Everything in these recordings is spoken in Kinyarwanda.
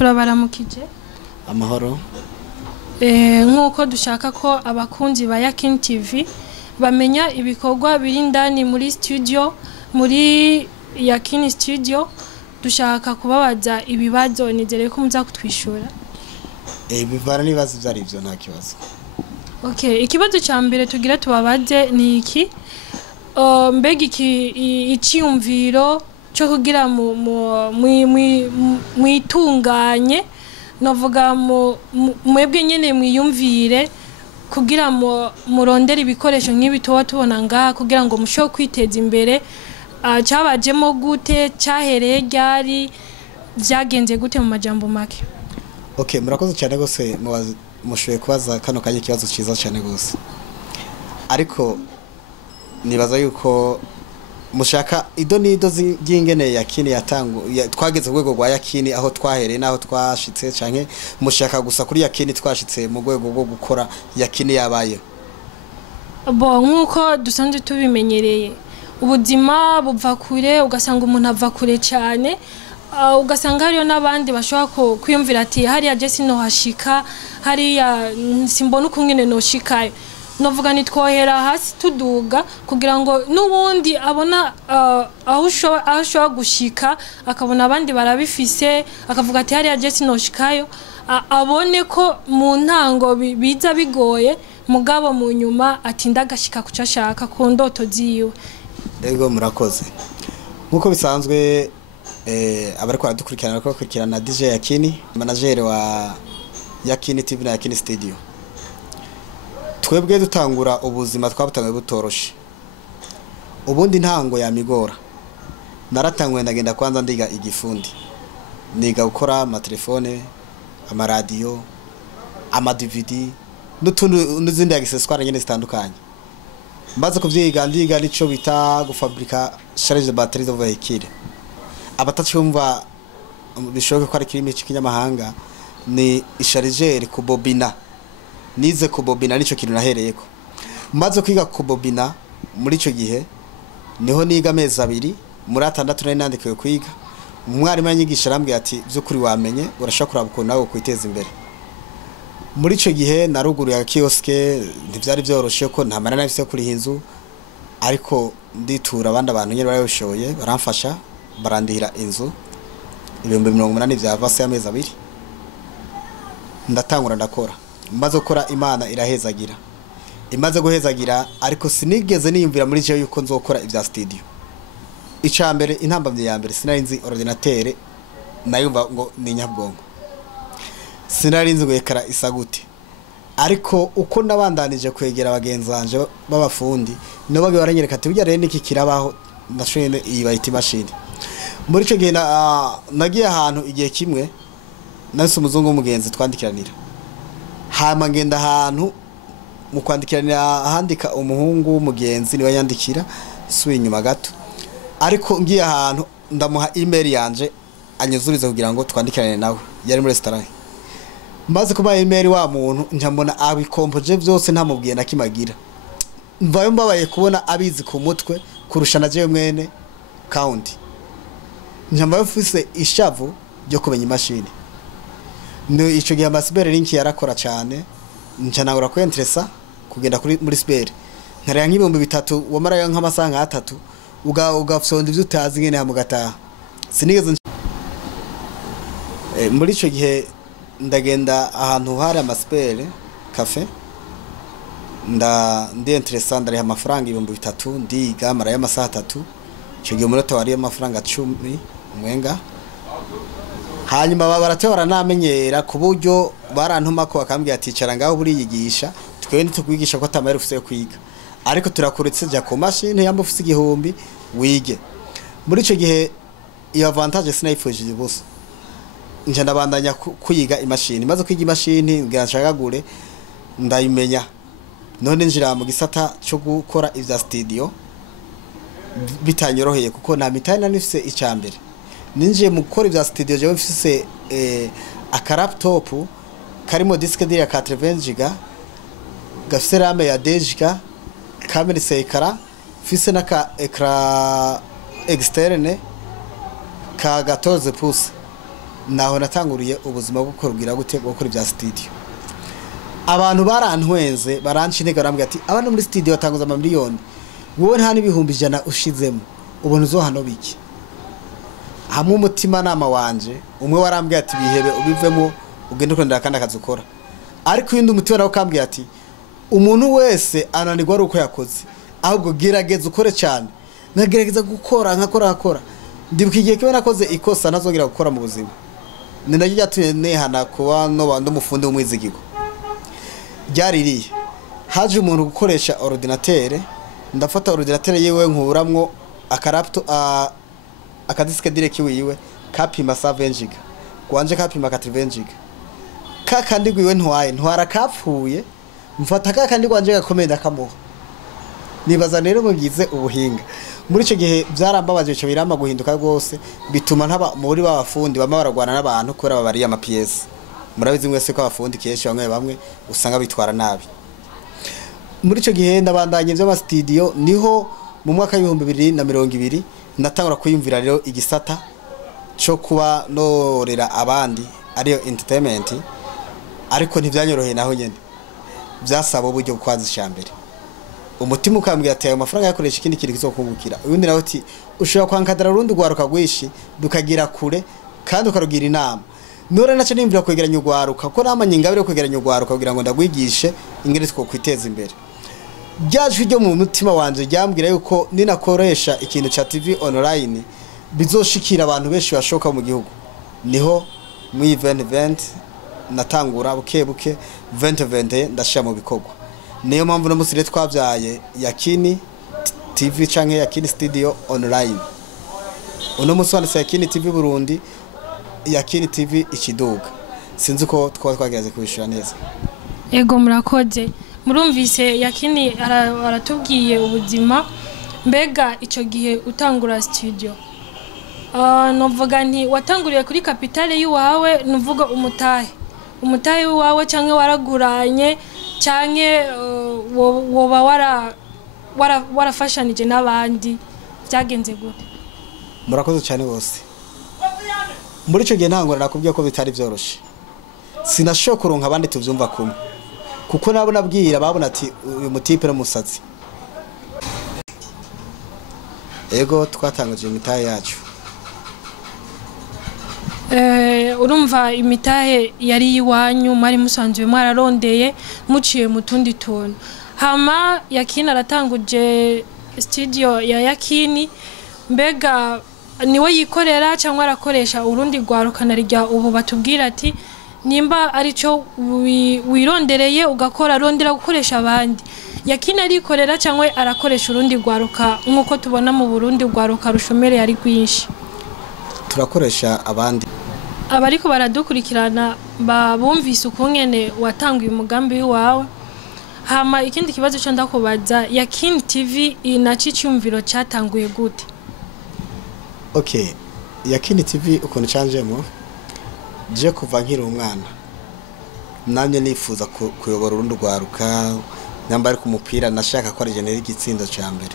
turabaramukije amahoro nkuko dushaka ko abakunzi ba Yakin TV bamenya ibikorwa biri indani muri studio muri Yakin studio dushaka kubabaza ibibazo nizere ko muza kutwishura bivana nibazo byari byo nta kibazo. Okay, ikibazo ca mbere tugira tubabaze ni iki mbega iciyumviro cyo kugira mu itunganye novuga mwebwe nyene mwiyumvire kugira murondera ibikoresho nk'ibi tuba tubona ngaha kugira ngo musho kwiteza imbere cyabajemo gute cyahereye ryari byagenze gute mu majambo make. Okay, murakoze cyane gose mushoye kubaza kano kanye kibazo ciza cyane gose ariko nibaza yuko mushaka ido nido zingene yakini yatangu twageze rwego rwa yakini aho twahereye naho twashitse canke mushaka gusa kuri yakini twashitse mu rwego rwo gukora yakini yabaye bo nkuko dusanzwe tubimenyereye ubuzima buva kure ugasanga umuntu ava kure cyane ugasanga hariyo nabandi bashobora kwiyumvira ati hariya Jesse no hashika hariya simbona ukungene no shikayo novuga ni twohera hasi tuduga kugira ngo nubundi abona aho ushobora gushika akabona abandi barabifise akavuga ati hariya Jesse no shikayo abone ko mu ntango biza bigoye mugabo mu nyuma ati ndagashika kucashaka ku ndoto ziwe. Ego murakoze nkuko bisanzwe abariko baradukurikirana DJ Yakini manager wa Yakini TV na Yakini Studio. Twebwe dutangura ubuzima twabutangiye butoroshe ubundi ntango ya migora naratangwe ndagenda kwanza ndiga igifundi niga gukora ama telefone ama radio ama DVD n'izindi accessoires nyene zitandukanye mbaze kuvyiga ndiga nico bita gufabrika charge de batteries de véhicule abatacumva bishoboke ko ari kirimi cy'ikinyamahanga ni isharigeri kubobina nize kubobina nico kintu nahereyeko maze kwiga kubobina muri ico gihe niho niga amezi 2 muri 6 nari nandikiwe kwiga umwarimu yanyigisha arambwiye ati byukuri wamenye urashaka kuraba nawe kwiteza imbere muri ico gihe naruguruye akioske ntivyari byoroshe ko nta marana nafise kuri hinzu ariko nditura abandi abantu nyene barabishoboye baramfasha barandihira inzu 180 vyavase amezi 2 ndatangura ndakora maze gukora Imana irahezagira imaze guhezagira ariko sinigeze niyumvira muri je yuko nzokora ivya studio icambere intambamye ya mbere sinarinzi ordinateur nayumva ngo ni nyabwongo sinarinzi ngo ekara isagute ariko uko nabandanije kwegera abagenzanje b'abafundi no bage baranyereka ati burya rero niki kirabaho ndashene iyi bayita machine muri cyo gihe nagiye ahantu igihe kimwe nase umuzungu w'umugenzi twandikiranira hama ngenda ahantu mu kwandikiranira handika umuhungu w'umugenzi niwe yandikira suye inyuma gato ariko ngiye ahantu ndamuha email yanje anyuzuriza kugira ngo twandikirane nawe yari muri restaurant maze kuba email wa muntu njambona abikompoje byose ntamubwiye nakimagira mvayo mbabaye kubona abizi ku mutwe kurusha na jewe mwene count njambaye mfise ishavu ryo kumenya imashini no ico gihe amasibere link yarakora cyane ncanagura ko interesa kugenda kuri muri sibere nkariya nk'ibihumbi 3 wamarayo nk'amasaha 3 ugafsonda ivyo utazi ngene hamugataha sinigeze muri ico gihe ndagenda ahantu hari amasibere cafe ndi interesa ndari amafaranga 3 ndiga mara y'amasaha 3 ico gihe umunota wari amafaranga 10 mwenga hanyuma baratora namenyera kuburyo barantuma ko bakambwiye ati cara ngaho buri yigisha twe nitugwigisha ko atamara ufise kwiga ariko turakuretse ja ku machine yambo ufise igihumbi wige muri ico gihe iyo avantage sinayifujije bose nje ndabandanya kuyiga imashini maze kwiga imashini ngashagagure ndayimenya none njira mu gisata cyo gukora ivya studio bitanyoroheye kuko nta mitana nifise icambere ninjiye mu gukora ivya studio je mfise aka laptop karimo disque diri ya 80 giga gafise RAM ya 10 giga kamera sekara fise naka ekra externe ka 14 pouces naho natanguriye ubuzima bwo kugira gute gukora ibya studio. Abantu barantwenze baranca intege barambwira ati abantu muri studio batanguza amamiliyoni wowe nta n'ibihumbi 100 ushizemo ubona uzohano biki. Hamwe umutima nama wanje umwe warambwira ati bihebe ubivemo ugende kurondera kandi akazukora. Ariko yindi umutima nawo kambwira ati umuntu wese ananirwa ari uko yakoze ahubwo gerageza ukore cyane. Nagerageza gukora nkakora ndibukigiye kibe nakoze ikosa nazongera gukora mu buzima. Ni nacyo cyatuye nehana kuba no bando mufundi w'umwizigiko. Ryaririye haje umuntu gukoresha ordinateur, ndafata ordinateur yewe nkuramwo akarapto akadiske direct wiwe kapima 7 giga kwanje kapima 80 giga kakandi gwiwe ntwara kapfuye mfata kakandi kwanje gakomenda kamuha. Nibaza rero mugize ubuhinga muri ico gihe byarambabaje cyo birama guhinduka rwose bituma ntaba muri babafundi bama baragwana n'abantu kubera babariye ama PS. Murabizi mwese ko abafundi kenshi bamwe usanga bitwara nabi. Muri ico gihe ndabandanye by'ama studio niho mu mwaka wa 2020 natangura kuyumvira rero igisata cyo kuba norera abandi ariyo entertainment, ariko ntibyanyoroheye naho nyene byasaba uburyo bukwazi cyambere. Umutima ukambwira ati ayo mafaranga yakoresha ikindi kintu kizokungukira. Ubundi nawe ati ushobora kwankadara rundi gwaruka gwishi dukagira kure kandi ukarugira inama. Nore naco nimvira kwegeranya ugwaruka ko namanye ingabire kwegeranya ugwaruka kugira ngo ndagwigishe ingene two kwiteza imbere. Byajwe ryo mu mutima wanje ryambwira yuko ninakoresha ikintu cha TV online bizoshikira abantu benshi bashoka mu gihugu. Niho mu event natangura buke 2020 ndashya mu bikorwa. Niyo mpamvu no musire twavyaye Yakini TV canke Yakini studio online. Uno muswanditse Yakini TV Burundi, Yakini TV ikiduga. Sinzi ko twageraze kubishura neza. Ego murakoze. Murumvise Yakini aratubwiye ubuzima mbega ico gihe utangura studio. Novuga nti watanguriye kuri kapitale y'uwawe nuvuga umutahe wawe canke waraguranye canke woba warafashanije n'abandi byagenze gute? Murakoze cyane bose. Muri ico gihe ntangora nakubwiye ko bitari byoroshe. Sinashoka kuronka abandi tuvyumva kumwe kuko nabo nabwira babona ati uyu mutipe no musatsi. Ego twatanguje imitahe yacu. Urumva imitahe yari iwanyu mwari musanzwe mwararondeye muciye mu tundi tuntu. Hama Yakini aratanguje studio ya Yakini mbega niwe yikorera cyangwa arakoresha urundi gwarukana rya ubu batubwira ati nimba arico wirondereye ugakora rondera gukoresha abandi. Yakini arikorera cyangwa arakoresha urundi gwaruka nkuko tubona mu Burundi gwaruka rushomere yari kwinshi. Turakoresha abandi. Abariko baradukurikirana babumvise ukungene watanguye umugambi wawe. Hama ikindi kibazo cyo ndakubaza Yakini TV iciyumviro cyatanguye gute? Okay, Yakini TV ukuntu canjemo je kuva nkiri umwana namye nifuza kuyobora urundi rwaruka nyamba ari ku mupira nashaka ko ari genera igitsindo ca mbere.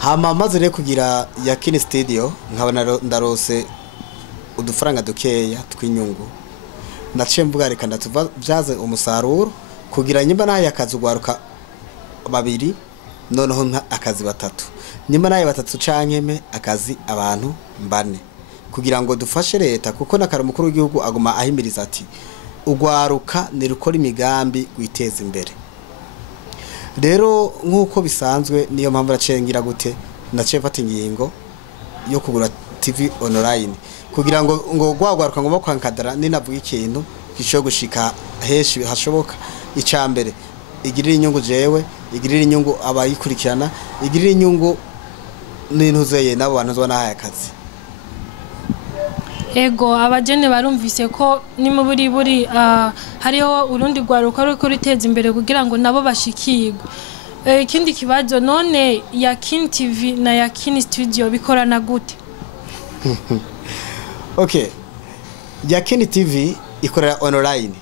Hama maze rero kugira Yakini studio nkabona ndarose udufaranga dukeya twinyungu naciye mvuga reka ndatuvaze umusaruro kugira nyimba naye akazi ugwaruka babiri noneho akazi batatu nyimba naye batatu cankeme akazi abantu mbane kugira ngo dufashe leta kuko nakara mukuru w'igihugu aguma ahimiriza ati ugwaruka ni rukora imigambi gwiteza imbere. Rero nkuko bisanzwe niyo mpamvu nacengira gute naciye mfata ingingo yo kugura TV online kugira ngo gwagwaruka ngo bakwankadara ninavuga ikintu gisho gushika heshi hashoboka. Icambere igirira inyungu jewe, igirira inyungu abayikurikirana, igirira inyungu n'intuzeye nabo bantu zo nahaye akazi. Ego abajene barumvise ko ni mu buri hariho urundi gwaruka ruko riteza imbere kugira ngo nabo bashikirwe. Ikindi kibazo none Yakini TV na Yakini studio bikorana gute? Okay. Yakini TV ikorera online.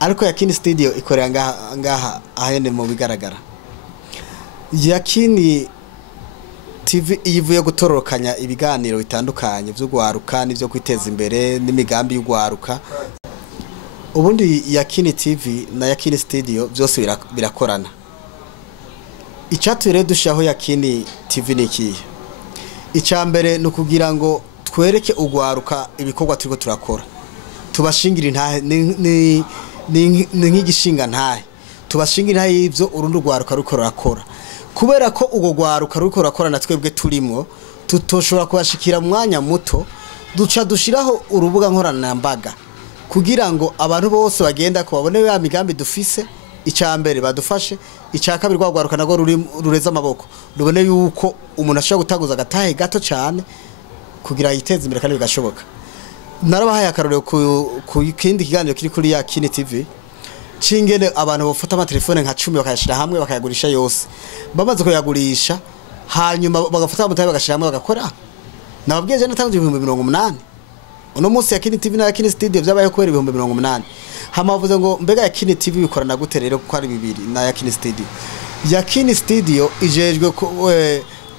Ariko Yakini studio ikorera ngaha ahene mu bigaragara. Yakini TV iyivuye gutororokanya ibiganiro bitandukanye byo gwaruka n'ivyo kwiteza imbere n'imigambi y'ugwaruka. Ubundi Yakini TV na Yakini Studio byose birakorana. Icyature dushaho Yakini TV nikiye. Icambere no kugira ngo twereke ugwaruka ibikorwa turiko turakora. Tubashingira intahe ni nk'igishinga ntahe. Tubashingira ivyo urundi ugwaruka ruko rurakora. Kubera ko ugo gwaruka ruko rurakora na twebwe turimo tutoshobora kubashikira mwanya muto duca dushiraho urubuga nkorana mbaga kugira ngo abantu bose bagenda ko babone ya migambi dufise. Icambere badufashe, icakabiri gwagwaruka nago rureza amaboko rubone yuko umuntu ashobora gutaguza gatahe gato cyane kugira yiteze imbere kandi bigashoboka. Narabahaye akarorero ku kindi kiganiro kiri kuri Yakini TV cingene abantu bafata amatelefone nka 10 bakayashira hamwe bakayagurisha yose. Bamaze kuyagurisha hanyuma bagafata amataye bagashira hamwe bagakora. Nababwiye je natanze 180. Uno munsi Yakini TV na Yakini Studio byabaye kwera 180. Hamavuze ngo mbega Yakini TV bikorana gute rero kuko ari bibiri na Yakini Studio. Yakini Studio ijejwe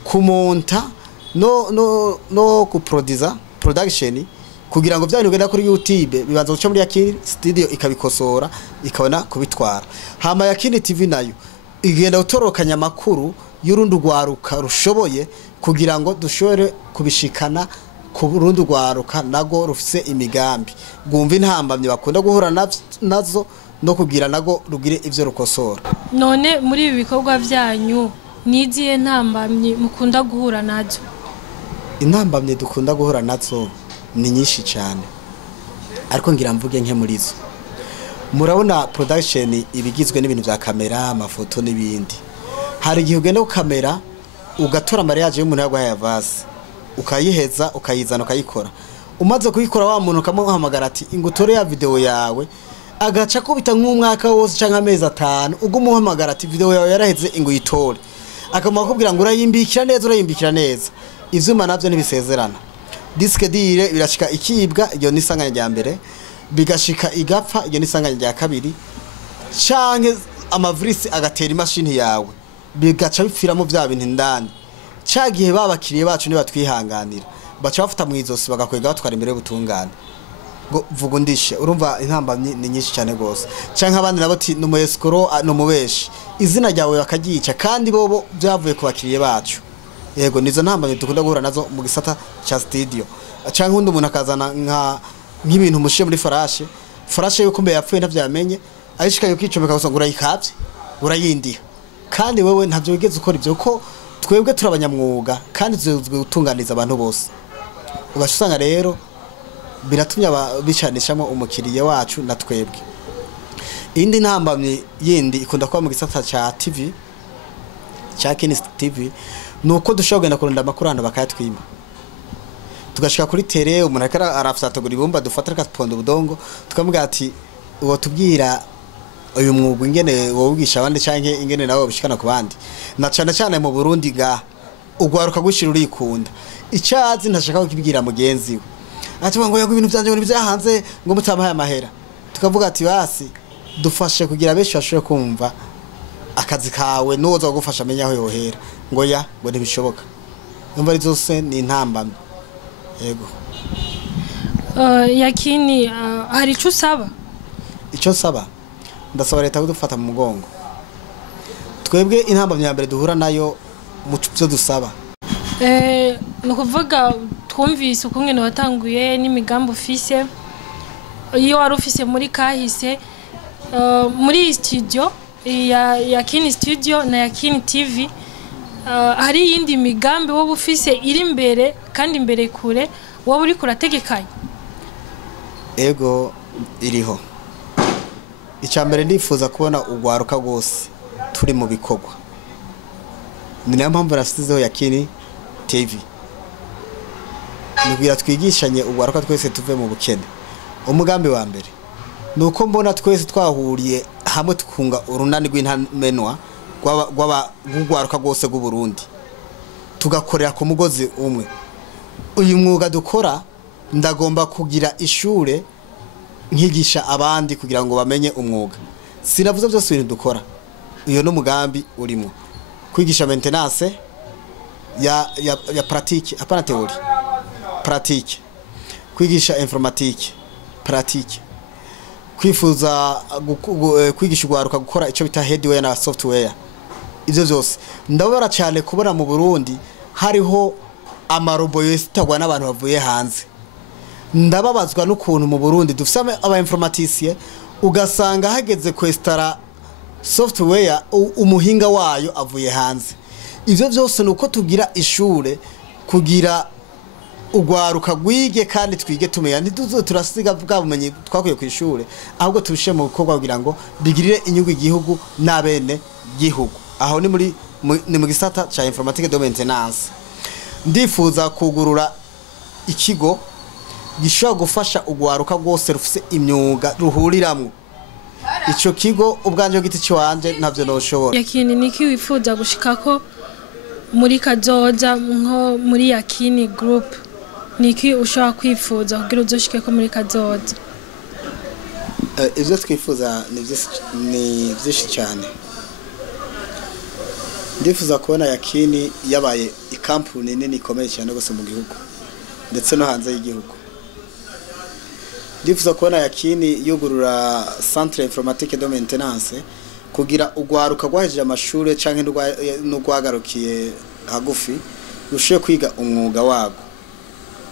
kumonta no production kugira ngo byanyu genda kuri YouTube bibanza guca muri Yakini Studio ikabikosora ikabona kubitwara. Hama Yakini TV nayo igenda utorokanya makuru y'urundi gwaruka rushoboye kugira ngo dushore kubishikana ku Burundi gwaruka nago rufise imigambi gumva intambamye bakunda guhura nazo no kugira nago rugire ivyo rukosora. None muri ibi bikorwa byanyu niziye ntambamye mukunda guhura nazo? Intambamye dukunda guhura nazo ni nyinshi cyane ariko ngira mvuge nke muri zo. Murabona production ibigizwe n'ibintu bya kamera, amafoto n'ibindi. Hari igihe ugenda ku kamera ugatora mariage y'umuntu yagwaye avase ukayiheza ukayizana ukayikora. Umaze kuyikora wa muntu kamuhamagara ati ingutore ya video yawe agaca ko bita nk'umwaka wose canka amezi 5 ubwo muhamagara ati video yawe yaraheze inguyitore akamwa kubwira ngo urayimbikira neza ivyuma navyo nibisezerana. Disque dire birashika ikibwa iyo nisanganya rya mbere bigashika igapfa iyo nisanganya rya kabiri canke amavirisi agatera imashini yawe bigaca bipfira mu bya bintu ndani. Cagihe babakiriye bacu ni batwihanganira baca bafata mu izosi bagakwega batwara imbere y'ubutungane ngo vuga ndishe. Urumva intambamye ni nyinshi cyane gose canke abandi nabo ati no muyeskoro no mubeshi izina ryawe bakagica kandi bobo byavuye ku bakiriye bacu. Yego nizo ntambamye dukunda guhura nazo mu gisata cha studio canke undi umuntu akazana nk'ibintu mushiye muri farashe yuko mbe yapfuye ntavyamenye ayishikaye ukicomeka gusa ngura yikavye urayindiha kandi wewe ntavyo wigeze ukora ivyo ko twebwe turabanyamwuga kandi tuzwe gutunganiza abantu bose. Ugasanga rero biratumya bicanishamo umukiriye wacu na twebwe. Indi ntambamye yindi ikunda kwa mu gisata cha TV cha Yakini TV nuko dushobora kuronda amakuru hano bakayatwima. Tugashika kuri tele umuntu akara arafsatagura ibumba dufata kapondo budongo tukamubwira ati uwo tubwira uyu mwuga ingene wowigisha abandi canke ingene nawe bishikana ku bandi na cyane mu Burundi ga ugwaruka gushira urikunda icyazi ntashaka kukibwira mugenzi we ati ngo yago ibintu byanje ngo byahanze ngo mutamaye amahera. Tukavuga ati basi dufashe kugira benshi bashobore kumva akazi kawe nuzo gufasha amenya aho yohera ngo ya ngo ntibishoboka. Numva ari zose ni intambamye. Yego Yakini hari ico usaba? Ico saba ndasaba leta kudufata mu mugongo. Twebwe intambamye ya mbere duhura nayo mu cyo dusaba no kuvuga twumvise ukungene watanguye n'imigambo ufise iyo wari ufise muri kahise muri studio ya Yakini Studio na Yakini TV. Hari yindi migambi wo bufise iri imbere kandi imbere kure wo buri kurategekanya? Ego iriho. Icambere ndifuza kubona ugwaruka gose turi mu bikogwa. Ni nayo mpamvu rasizeho Yakini TV. Nugira twigishanye ugwaruka twese tuve mu bukene. Umugambi wa mbere nuko mbona twese twahuriye hamwe tukunga urunani rw'intamenwa gw'ugwaruka gose gu Burundi tugakorera ku mugozi umwe. Uyu mwuga dukora ndagomba kugira ishure nkigisha abandi kugira ngo bamenye umwuga. Sinavuze byose ibintu dukora. Iyo no mugambi urimo kwigisha maintenance, ya pratique apana théorie pratique kwigisha informatique pratique kwifuza kwigisha ugwaruka gukora ico bita hardware na software ivyo byose ndabara cyane kubona mu Burundi hariho amarobo yesitagwa n'abantu bavuye hanze ndababazwa n'ukuntu mu Burundi dufite aba informaticien ugasanga hageze kwestara software umuhinga wayo avuye hanze ivyo byose nuko tugira ishure kugira ugwaruka gwige kandi twige tumenya ntiduzo turasiga bwa bumenyi twakuye ku ishure ahubwo tubishe mu bikorwa kugira ngo bigirire inyungu igihugu n'abene gihugu aho ni mu gisata cha informatique de maintenance ndifuza kugurura ikigo gishobora gufasha ugwaruka rwose rufise imyuga ruhuriramwe ico kigo ubwanje giti cyanje ntavyo noshobora yakini niki wifuza gushikako muri kazoza nko muri yakini group niki ushaka kwifuza kugira uzoshike ko muri kazoza ivyo twifuza ni vyinshi cyane ndifuza kubona yakini yabaye ikampuni nini ikomeye cyane gose mu gihugu ndetse no hanze y'igihugu ndifuza kubona yakini yugurura centre informatique de maintenance kugira ugwaruka gwahejeje amashure canke n'ugwagarukiye hagufi rushiye kwiga umwuga wago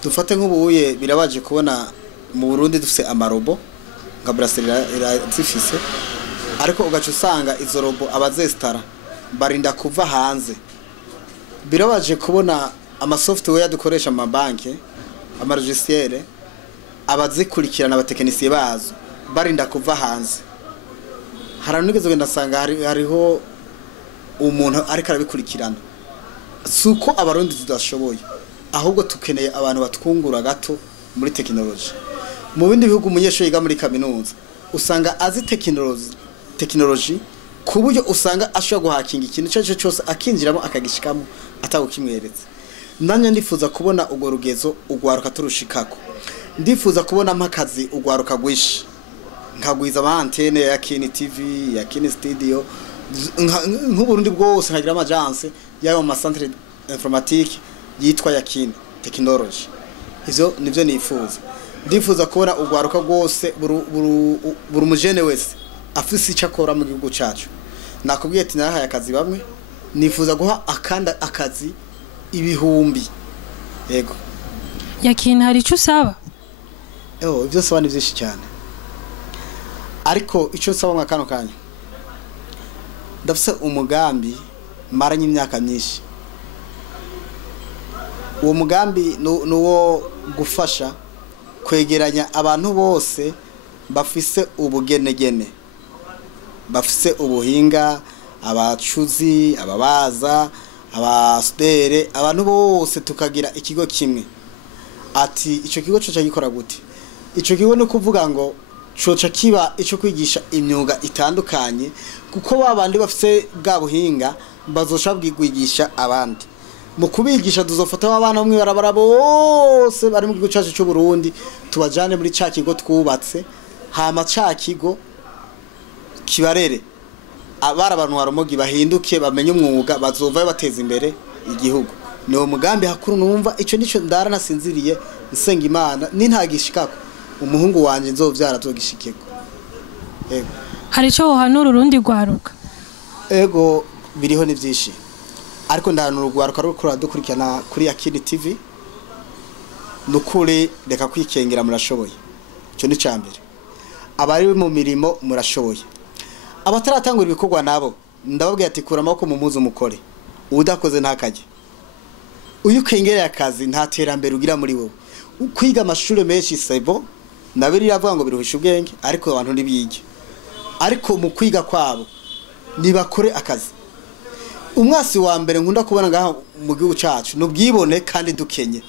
dufate nk'ubuye birabaje kubona mu Burundi dufise amarobo nka brasserie zifise ariko ugaca usanga izo robo abazestara barinda kuva hanze birabaje kubona ama software dukoresha mu banki ama logiciel abazikurikirana abatekinisiye bazo barinda kuva hanze haranigeze genda sanga hariho umuntu ariko arabikurikirana suko abarundi tudashoboye ahubwo tukeneye abantu batwungura gato muri technology mu bindi bihugu umunyeshuri yiga muri kaminuza usanga azi technology kuburyo usanga ashobora guhakinga ikintu cyo cyose akinjiramo akagishikamo atagukimweretse nanye ndifuza kubona ugo rugezo ugwaruka turushikako ndifuza kubona mpakazi ugwaruka gwishi nkagwiza ama antenne ya Kini TV ya Kini Studio nk'uburundi bwose nkagira amagence yayo mu centre informatique yitwa ya Kini technology izo nivyo nifuza ndifuza kubona ugwaruka rwose buri mujene wese afise icakora mu gihugu cyacu nakubwiye ati narahaye akazi bamwe nifuza guha akanda akazi ibihumbi yego yakini hari ico usaba ivyo saba ni vyinshi cyane ariko ico saba nka kano kanya ndafise umugambi maranye imyaka myinshi uwo mugambi nuwo gufasha kwegeranya abantu bose bafise ubugenegene bafise ubuhinga abacuzi ababaza abasudere abantu bose tukagira ikigo kimwe ati ico kigo cyo gikora gute ico kigo no kuvuga ngo coca kiba ico kwigisha imyuga itandukanye kuko babandi bafise bwa buhinga bazoshabwigisha abandi mu kubigisha tuzofata abana bamwe barabara bose bari mu gihugu cyacu cyo Burundi tubajane muri ca kigo twubatse hama ca kigo kibarere abara abantu baromogi bahinduke bamenye umwuga bazova bateza imbere igihugu no mugambi hakuru numva ico nico ndara nasinziriye nsenga Imana nintagishikako umuhungu wanje nzovyara tugishikeko yego hari ico wohanura urundi gwaruka ego biriho ni vyinshi ariko ndanura ugwaruka rukora dukurikirana kuri Yakini TV nukuri reka kwikengera murashoboye cyo ni cyambere abari mu mirimo murashoboye abataratangura ibikorwa nabo ndababwiye ati kura amaboko mu muzo mukore udakoze ntakaje uyu kengereye akazi nta terambere ugira muri wowe kwiga amashuri menshi sebo nabiri yavuga ngo biruhisha ubwenge ariko abantu nibige ariko mu kwiga kwabo nibakore akazi umwasi wa mbere nkunda kubona ngaha mu gihugu cyacu nubwibone kandi dukenye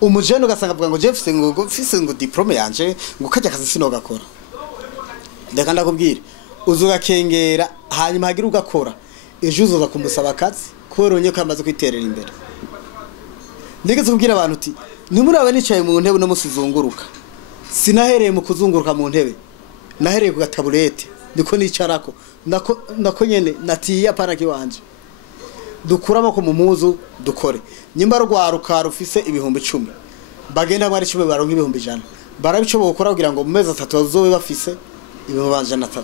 umujene ugasanga avuga ngo Jeff mfise ngo diplome yanje ngo kajya akazi sinogakora ndeka ndakubwira uzugakengera hanyuma hagira ugakora ejo uzoza kumusaba akazi koronye ko amaze kwiterera imbere ndigeze kubwira abantu uti nimurabe nicaye mu ntebe no musizunguruka sinahereye mu kuzunguruka mu ntebe nahereye ku gataburete ndiko nicarako nako nyene natiye apana kiwanje dukura amako mu muzu dukore nyimba rwaruka rufise ibihumbi 10 bagenda bari 10 baronka ibihumbi 100 barabishoboka gukora kugira ngo mu mezi 3 bazobe bafise ibihumbi 300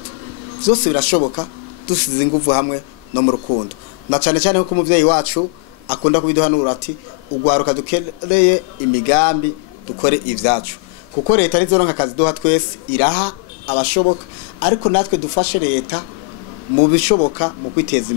byose birashoboka dusize inguvu hamwe no mu rukundo na cyane cyane ko umuvyeyi wacu akunda kubiduhanura ati ugwaruka dukereye imigambi dukore ivyacu kuko leta nizoronka akazi duha twese iraha abashoboka ariko natwe dufashe leta mu bishoboka mu kwiteza